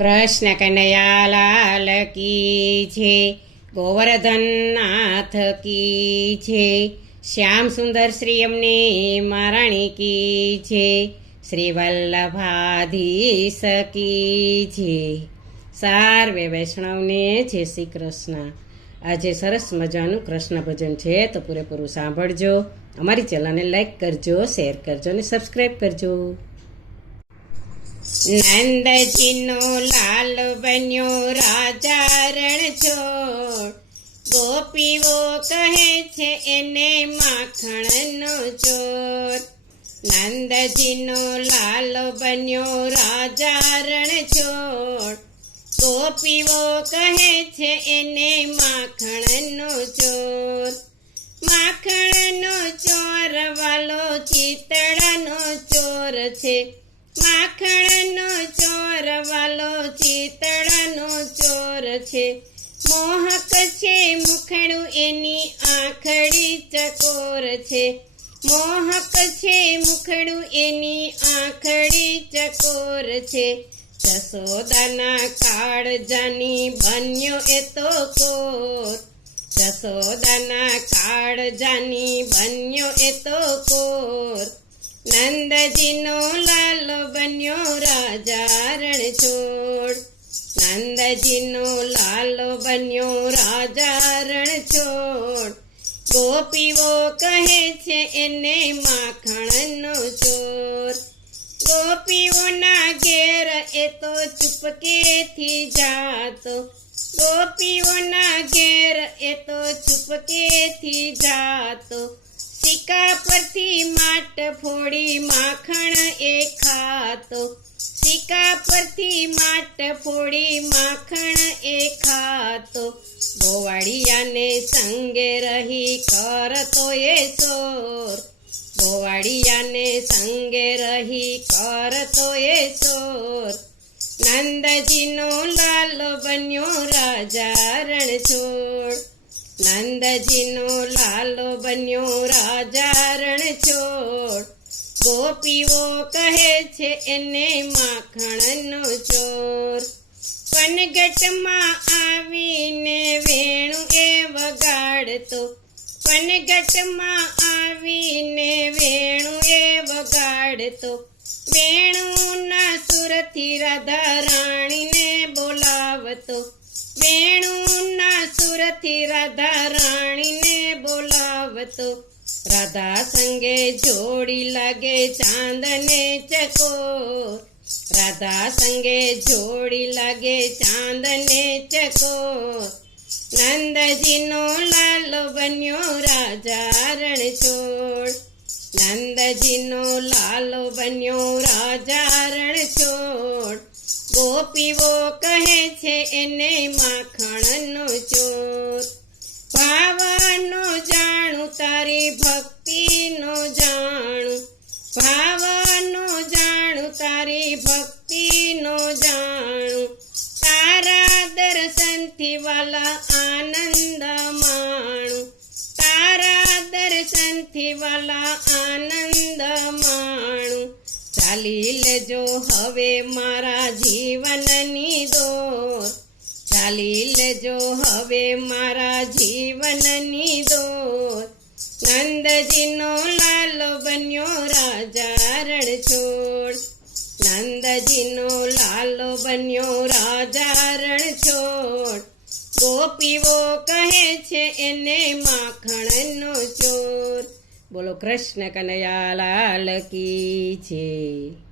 કૃષ્ણ કનૈયાલાલ કી છે ગોવર્ધનનાથ કી છે શ્યામ સુંદર શ્રી અમને મહારાણી કી છે શ્રી વલ્લભાધીશ કી છે સાર્વે વૈષ્ણવને જય શ્રી કૃષ્ણ. આજે સરસ મજાનું કૃષ્ણ ભજન છે, તો પૂરેપૂરું સાંભળજો. અમારી ચેનલને લાઈક કરજો, શેર કરજો અને સબસ્ક્રાઈબ કરજો. નંદજીનો લાલ બન્યો રાજા રણછોડ ગોપીઓ કહે છે એને માખણનો ચોર. નંદજીનો લાલ બન્યો રાજા રણછોડ ગોપીઓ કહે છે એને માખણનો ચોર. માખણનો ચોર વાલો ચિતળાનો ચોર છે. માખણનો ચોર, વાલો ચિતળાનો ચોર છે. મોહક છે મુખડું એની આંખડી ચકોર છે. મોહક છે મુખડું એની આંખડી ચકોર છે. જસોદાના કાળજાની બન્યો એ તો કોર. જસોદાના કાળજાની બન્યો એ તો કોર. નંદજીનો લાલો બન્યો રાજા રણછોડ નંદજીનો લાલો બન્યો રાજા રણછોડ ગોપીઓ કહે છે એને માખણનો ચોર. ગોપીઓના ઘેર એ તો ચૂપકેથી જાતો. ગોપીઓના ઘેર એ તો ચૂપકેથી જાતો. સિક્કા પરથી માટ ફોડી માખણ એ ખાતો. સિક્કા પરથી માટ ફોડી માખણ એ ખાતો. ગોવાળિયાને સંગે રહી કરતો એ ચોર. ગોવાળિયાને સંગે રહી કરતો એ ચોર. નંદજીનો લાલ બન્યો રાજા રણ છોડ નંદજીનો લાલો બન્યો રાજા રણ છોડ ગોપીઓ કહે છે એને માખણનો ચોર. પનગટમાં આવીને વેણું એ વગાડતો. પનગટમાં આવીને વેણું એ વગાડતો. વેણુના સુરથી રાધા રાણીને બોલાવતો. વેણુના સુરથી રાધા રાણીને બોલાવતો. રાધા સંગે જોડી લાગે, ચાંદને ચકોર રાધા સંગે જોડી લાગે, ચાંદને ચકોર નંદજીનો લાલો બન્યો રાજા રણછોડ. નંદજીનો લાલો બન્યો રાજા રણ છોડ ગોપીઓ કહે છે એને માખણનો ચોર. ભાવનો જાણું, તારી ભક્તિનો જાણું. ભાવનો જાણું, તારી ભક્તિનો જાણું. તારા દર્શનથી વાલા આનંદ માણું. તારા દર્શનથી વાલા આનંદ માણું. ચાલી લેજો હવે મારા જીવનની દોર. ચાલી લેજો હવે મારા જીવનની દોર. નંદજીનો લાલો બન્યો રાજા રણછોડ નંદજીનો લાલો બન્યો રાજા રણછોડ ગોપીઓ કહે છે એને માખણનો ચોર. બોલો કૃષ્ણ કનૈયા લાલ કી છે